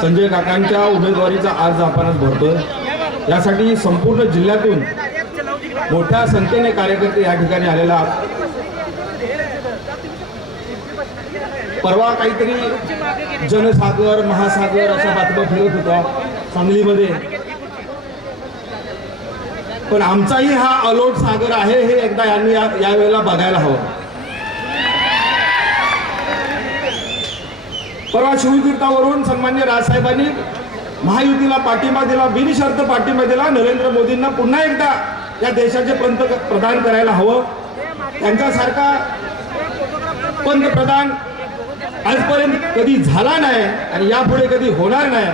संजय काकांच्या उमेदवारीचा अर्ज आपणच भरतोय. यासाठी संपूर्ण जिल्ह्यातून मोठ्या संख्येने कार्यकर्ते या ठिकाणी आलेला आहात. परवा काहीतरी जनसागर महासागर अशा बातम्या फिरत होत्या सांगलीमध्ये. पण आमचाही हा अलोट सागर आहे हे एकदा यांनी या यावेळेला बघायला हवं. परवा शिवतीर्थावरून सन्मान्य राजसाहेबांनी महायुतीला पाठिंबा दिला बिनशर्त पाठिंबा दिला. नरेंद्र मोदींना पुन्हा एकदा या देशाचे पंतप्रधान करायला हवं. त्यांच्यासारखा पंतप्रधान आजपर्यंत कधी झाला नाही आणि यापुढे कधी होणार नाही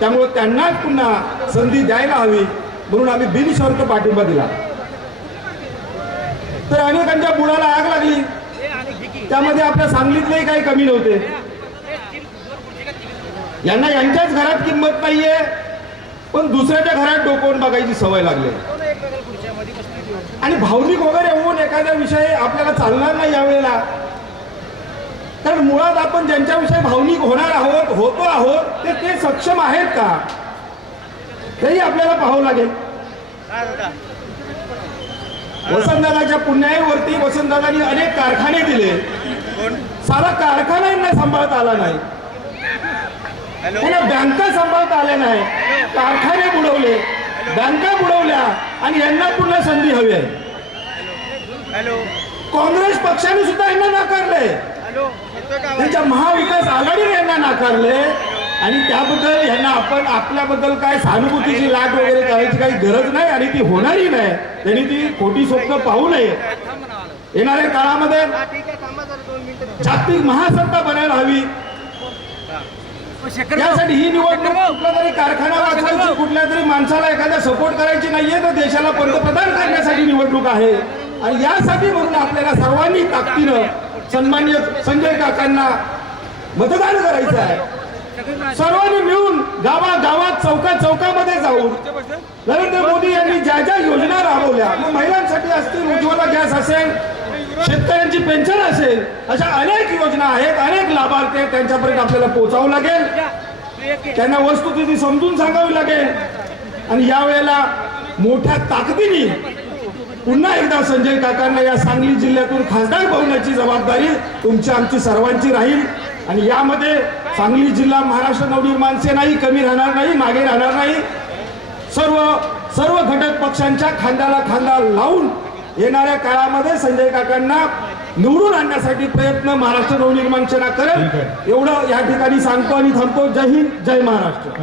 त्यामुळे त्यांनाच पुन्हा संधी द्यायला हवी म्हणून आम्ही बिनशर्त पाठिंबा दिला. तर अनेकांच्या बुडाला आग लागली. त्यामध्ये आपल्या सांगलीतलेही काही कमी नव्हते. यांना यांच्याच घरात किंमत नाहीये पण दुसऱ्याच्या घरात डोकवून बघायची सवय लागली. आणि भावनिक वगैरे होऊन एखादा विषय आपल्याला चालणार नाही यावेळेला. कारण मुळात आपण ज्यांच्याविषयी भावनिक होणार आहोत होतो आहोत ते ते सक्षम आहेत का? तेही आपल्याला पाहावं लागेल. वसंतदादाच्या पुण्याईवरती वसंतदादांनी अनेक कारखाने दिले. सारा कारखाना यांना सांभाळता आला नाही. त्यांना बँका सांभाळता आल्या नाही. कारखाने बुडवले. बँका बुडवल्या आणि यांना पुन्हा संधी हवी आहे. हॅलो? काँग्रेस पक्षाने सुद्धा यांना नाकारले? त्यांच्या महाविकास आघाडीने यांना नाकारले. आणि त्याबद्दल यांना आपण आपल्याबद्दल काय सहानुभूतीची लाट वगैरे करायची काही गरज नाही आणि ती होणारही नाही. त्यांनी ती खोटी स्वप्न पाहू नये. येणाऱ्या काळामध्ये जागतिक महासत्ता बनायला हवी. त्यासाठी ही निवडणूक कुठला तरी कारखाना वाचवायची कुठल्या तरी माणसाला एखाद्या सपोर्ट करायची नाहीये तर देशाला पंतप्रधान करण्यासाठी निवडणूक आहे. आणि यासाठी म्हणून आपल्याला सर्वांनी ताकदीनं सन्मान्य संजय काकांना मतदान करायचं आहे. सर्वांनी मिळून गावा गावात चौका चौकामध्ये जाऊन नरेंद्र मोदी यांनी ज्या ज्या योजना राबवल्या मग महिलांसाठी असतील उज्ज्वला गॅस असेल शेतकऱ्यांची पेन्शन असेल अशा अनेक योजना आहेत अनेक लाभार्थी आहेत त्यांच्यापर्यंत आपल्याला पोहोचावं लागेल. त्यांना वस्तुस्थिती समजून सांगावी लागेल. आणि यावेळेला मोठ्या ताकदीने पुन्हा एकदा संजय काकांना या सांगली जिल्ह्यातून खासदार बनवण्याची जबाबदारी तुमची आमची सर्वांची राहील. आणि यामध्ये सांगली जिल्हा महाराष्ट्र नवनिर्माण सेनाही कमी राहणार नाही मागे राहणार नाही. सर्व सर्व घटक पक्षांच्या खांद्याला खांदा लावून येणाऱ्या काळामध्ये संजय काकांना निवडून आणण्यासाठी प्रयत्न महाराष्ट्र नवनिर्माण सेना करेल. एवढं या ठिकाणी सांगतो आणि थांबतो. जय हिंद जय महाराष्ट्र.